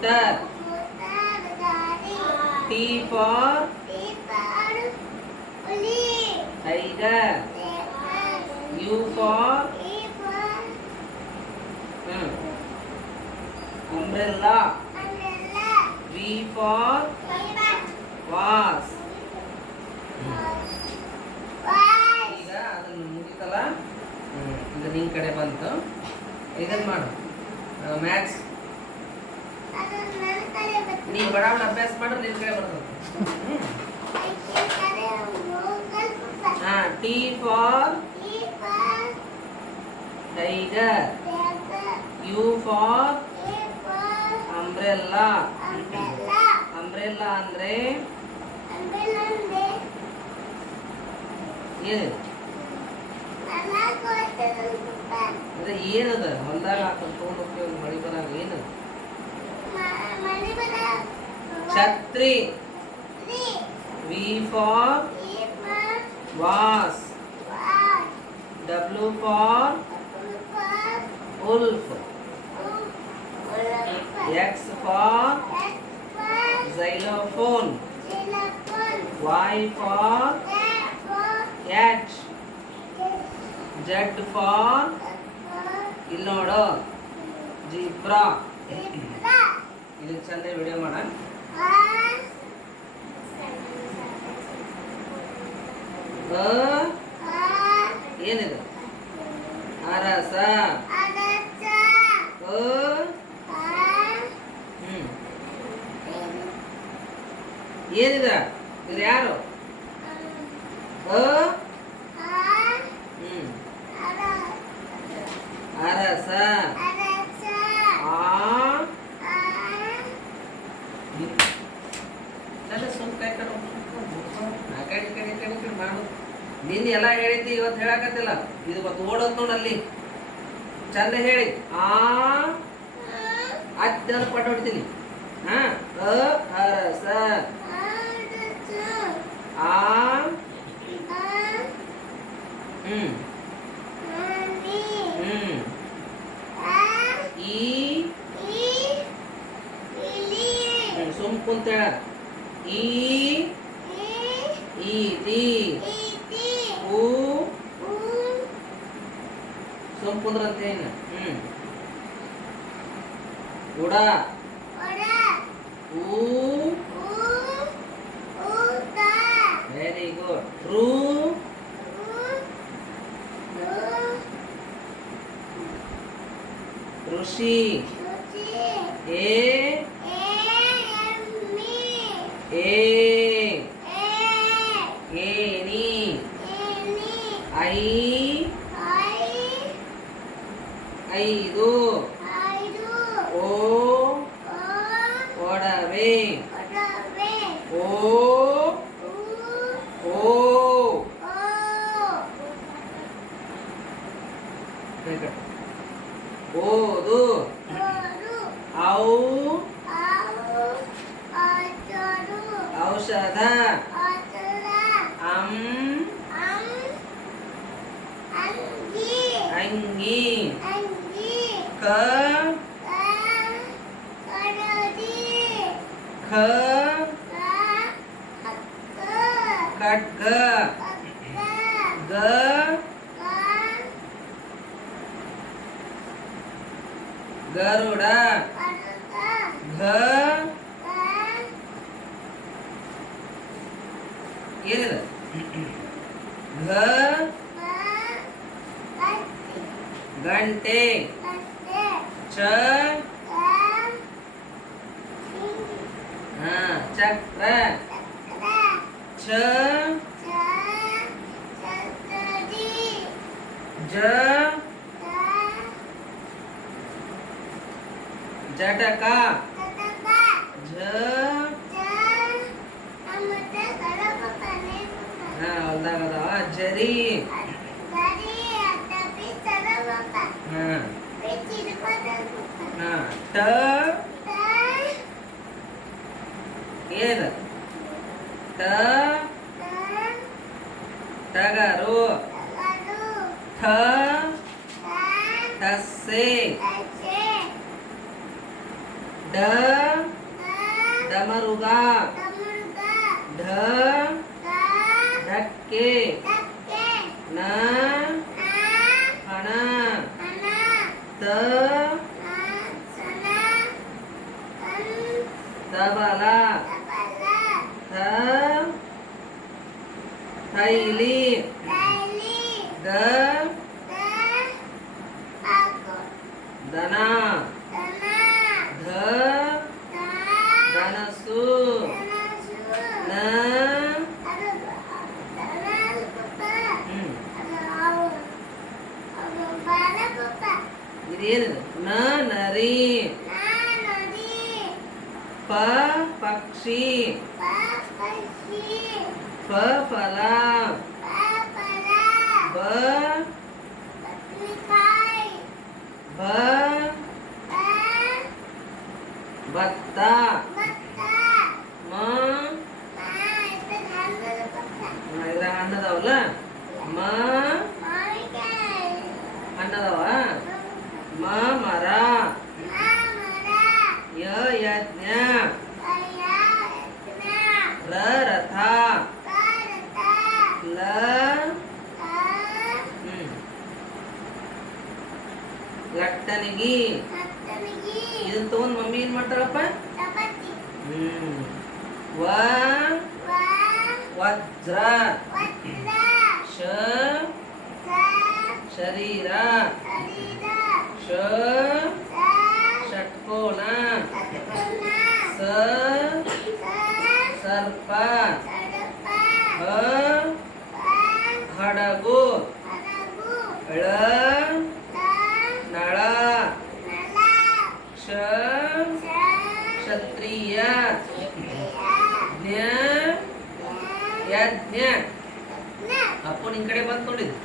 motor. T for tiger. U for umbrella. V for vase. ಈಗ ಅದನ್ನು ಮುಗಿತಲ್ಲ, ಇದು ನಿನ್ನ ಕಡೆ ಬಂತು. ಇದನ್ನು ಮಾಡು ಮ್ಯಾಥ್ಸ್. ನೀನು ಬಡವನ ಅಭ್ಯಾಸ ಮಾಡು, ನಿನ್ನ ಕಡೆ ಬರ್ತದೆ. T for tiger. U for umbrella. umbrella ಅಂದ್ರೆ ಏನು? ಅದೇ ಏನದ ಹೊಲ್ದಾಗ ಹಾಕೊಂಡು ತೊಗೊಂಡು ಹೋಗ್ತೀವಿ ಮಳಿ ಬರಾಗ ಏನು? ಛತ್ರಿ. V for vase. W for wolf. X for xylophone. Y for cat. Z for ಇಲ್ಲಿ ನೋಡು ಜಿಬ್ರಾ. ಇದು ಚಂದ ವಿಡಿಯೋ ಮಾಡ. ಏನಿದೆ? ಅರಸ. ಏನಿದೆ? ಇದು ಯಾರು? ಅರಸ. ಮಾಡು. ನಿನ್ನೆ ಎಲ್ಲ ಹೇಳಿದ್ದಿ, ಇವತ್ತು ಹೇಳಕತ್ತಿಲ್ಲ. ಇದು ಮತ್ತೆ ಓಡೋದ್ ನೋಡಲ್ಲಿ ಚಂದ ಹೇಳಿ. ಅಜ್ಜ ಪಟ್ಟ ಹೊಡಿತೀನಿ. ಅರಸ. ಸುಮ್ ಕುಂತೇಳ. ಈಟಿ. ಸುಮ್ ಕುಂದ್ರಂತ ಏನು? ಉಡ. Very good. ರೂ. ಋಷಿ. ಏನಿ. ಐದು. ಒಡವೆ. ಓದು. ಔಷಧ. ಅಂಗಿ. ಕ. ಖಡ್ಗ. ಗ. ಗರುಡ. ಘ. ಏನಿದೆ? ಘ. ಗಂಟೆ. ಚ. ಚಕ್ರ. ಛ. ಜ. ಜಟಕ. ಝ. ಹೊಲ್ದಾಗ ಅದಾವ. ಜರಿ. ಟ. ಏನ? ಟ. ಟಗರು. ಠ. ठसे ड ಡಮರುಗ ಢ ಢಕ್ಕೆ ನ ಹಣ ತ ತಬಲ ಥ ಥೈಲಿ ದ ದನ ಧ ಧನಸು ನ ಇದೇನಿದೆ ನ ನರಿ ಪ ಪಕ್ಷಿ ಫ ಫಲ ಬ ಭ ಭತ್ತ ಮ ಇದ್ರ ಹಣ್ಣದವಲ್ಲ ಮ ಹಣ್ಣದವ ಮ ಮರ ಯ ಯಜ್ಞ ರ ರಥ ಲ ಲಟ್ಟಣಿಗಿ ಇದನ್ನ ತಗೊಂಡ್ ಮಮ್ಮಿ ಏನ್ ಮಾಡ್ತಾಳಪ್ಪ ವ ವಜ್ರ ಶ ಶರೀರ ಶ ಷಟ್ಕೋನ ಸ ಸರ್ಪ ಹ ಹಡಗು ಳ ನಳ ಕ್ಷ ಕ್ಷತ್ರಿಯ ಜ್ಞ ಯಜ್ಞ ಅಪ್ಪು ನಿನ್ ಕಡೆ ಬಂದ್ ನೋಡಿದ್